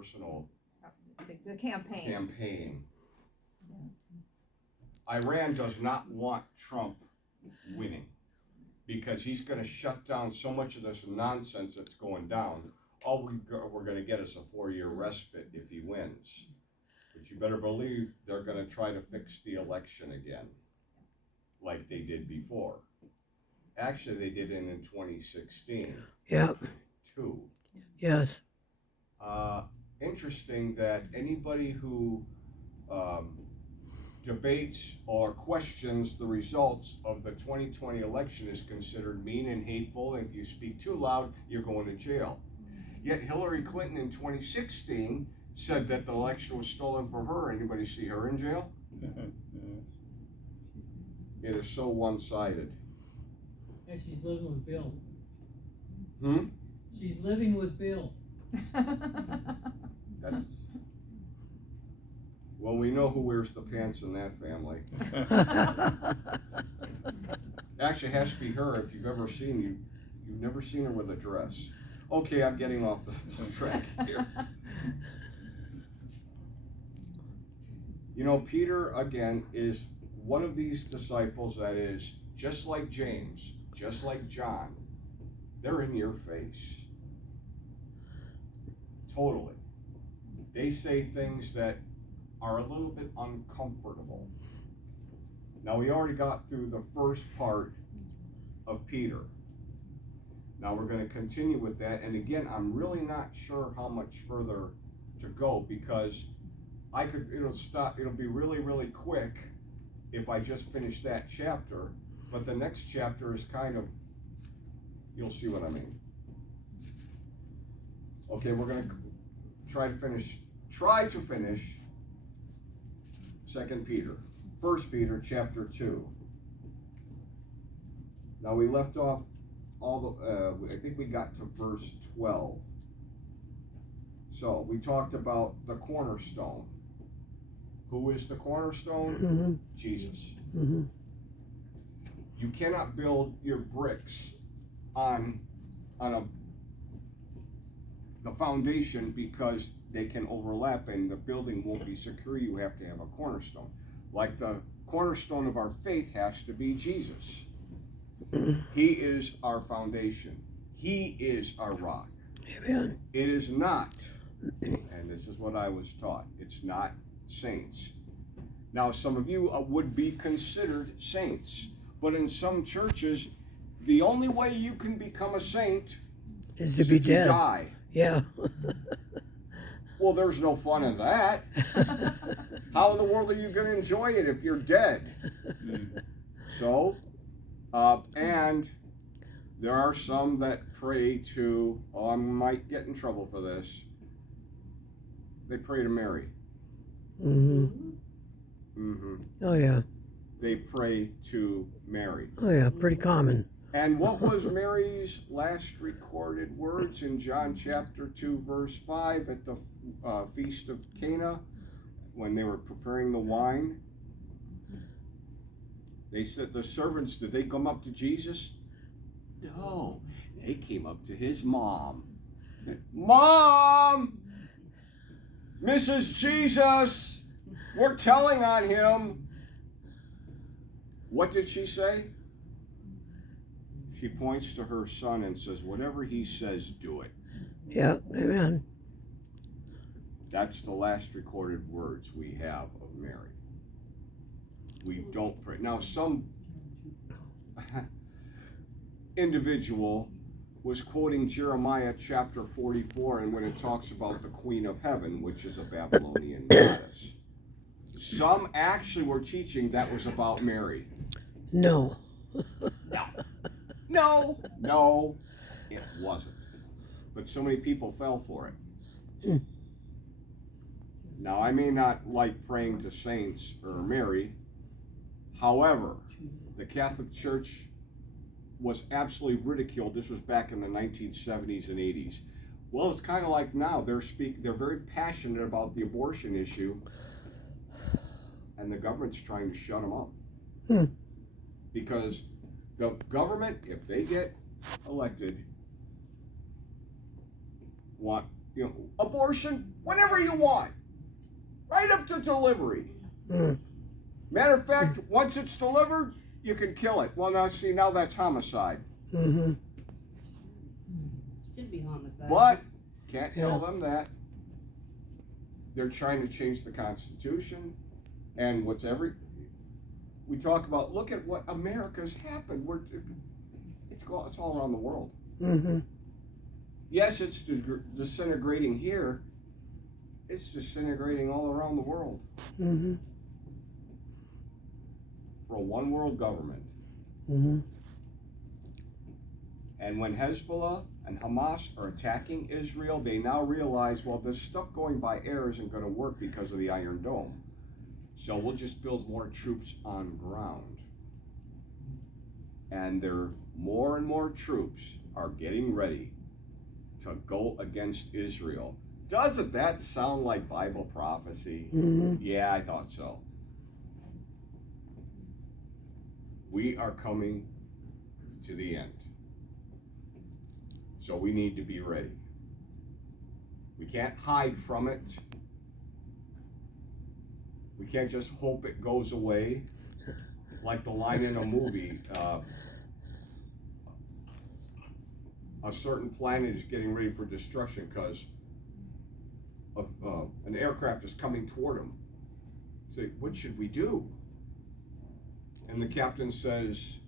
personal the campaigns. campaign. Yeah. Iran does not want Trump winning because he's going to shut down so much of this nonsense that's going down. All we're going to get is a 4-year respite if he wins. But you better believe they're going to try to fix the election again, like they did before. Actually, they did it in 2016. Yeah. Too. Yes. Interesting that anybody who debates or questions the results of the 2020 election is considered mean and hateful. If you speak too loud, you're going to jail. Yet Hillary Clinton in 2016 said that the election was stolen from her. Anybody see her in jail? It is so one-sided. Yeah, she's living with Bill. She's living with Bill. That's well, we know who wears the pants in that family. Actually, it has to be her. If you've ever seen you've never seen her with a dress. Okay, I'm getting off the track here. You know, Peter again is one of these disciples that is just like James, just like John. They're in your face. Totally. They say things that are a little bit uncomfortable. Now, we already got through the first part of Peter. Now we're going to continue with that, and again, I'm really not sure how much further to go because it'll be really, really quick if I just finish that chapter, but the next chapter is kind of, you'll see what I mean. Okay, we're going to try to finish 2 Peter, 1 Peter chapter 2. Now we left off I think we got to verse 12. So we talked about the cornerstone. Who is the cornerstone? Mm-hmm. Jesus. Mm-hmm. You cannot build your bricks on the foundation because they can overlap and the building won't be secure. You have to have a cornerstone. Like the cornerstone of our faith has to be Jesus. He is our foundation. He is our rock. Amen. It is not, and this is what I was taught, it's not saints. Now, some of you would be considered saints, but in some churches, the only way you can become a saint Is to is be if you dead. die. Yeah. Well, there's no fun in that. How in the world are you going to enjoy it if you're dead? So, and there are some that pray to, I might get in trouble for this. They pray to Mary. Mm-hmm. Mm-hmm. Oh yeah. They pray to Mary. Oh yeah. Pretty common. And what was Mary's last recorded words in John chapter 2, verse 5 at the Feast of Cana when they were preparing the wine? They said, the servants, did they come up to Jesus? No, they came up to his mom. Mom! Mrs. Jesus! We're telling on him. What did she say? She points to her son and says, whatever he says, do it. Yeah. Amen. That's the last recorded words we have of Mary. We don't pray. Now, some individual was quoting Jeremiah chapter 44, and when it talks about the Queen of Heaven, which is a Babylonian goddess. Some actually were teaching that was about Mary. No. No, it wasn't. But so many people fell for it. Now, I may not like praying to saints or Mary. However, the Catholic Church was absolutely ridiculed. This was back in the 1970s and 80s. Well, it's kind of like now. They're very passionate about the abortion issue, and the government's trying to shut them up. Because the government, if they get elected, want abortion, whatever you want, right up to delivery. Mm. Matter of fact, once it's delivered, you can kill it. Well, now that's homicide. Mm-hmm. Should be homicide. But can't tell them that. They're trying to change the Constitution, and we talk about. Look at what America's happened. It's all around the world. Mm-hmm. Yes, it's disintegrating here. It's disintegrating all around the world. Mm-hmm. For a one world government. Mm-hmm. And when Hezbollah and Hamas are attacking Israel, they now realize, well, this stuff going by air isn't going to work because of the Iron Dome. So we'll just build more troops on ground. And more and more troops are getting ready to go against Israel. Doesn't that sound like Bible prophecy? Mm-hmm. Yeah, I thought so. We are coming to the end. So we need to be ready. We can't hide from it. We can't just hope it goes away. Like the line in a movie, a certain planet is getting ready for destruction because an aircraft is coming toward them. Say, what should we do? And the captain says,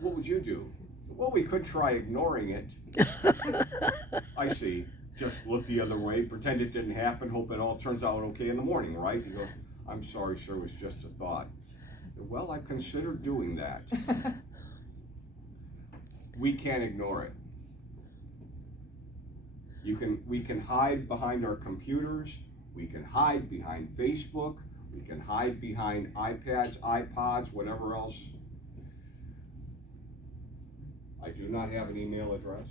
what would you do? Well, we could try ignoring it. I see. Just look the other way, pretend it didn't happen, hope it all turns out okay in the morning, right? He goes, I'm sorry, sir, it was just a thought. Well, I've considered doing that. We can't ignore it. We can hide behind our computers, we can hide behind Facebook, we can hide behind iPads, iPods, whatever else. I do not have an email address.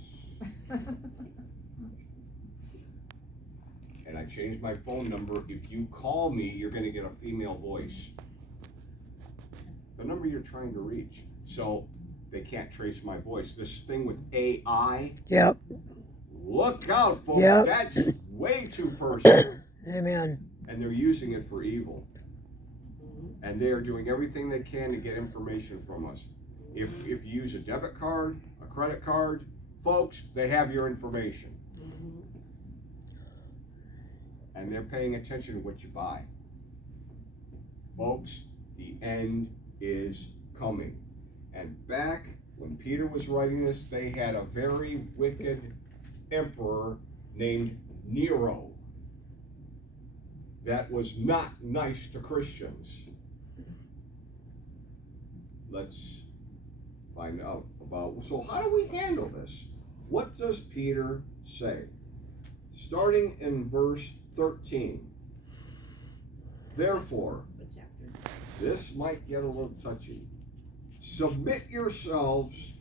And I changed my phone number. If you call me, you're going to get a female voice. The number you're trying to reach. So they can't trace my voice. This thing with AI. Yep. Look out, folks. Yep. That's way too personal. Amen. And they're using it for evil. And they are doing everything they can to get information from us. If you use a debit card, a credit card, folks, they have your information. And they're paying attention to what you buy. Folks, the end is coming. And back when Peter was writing this, they had a very wicked emperor named Nero that was not nice to Christians. Let's find out about, so how do we handle this? What does Peter say? Starting in verse 13. Therefore, this might get a little touchy. Submit yourselves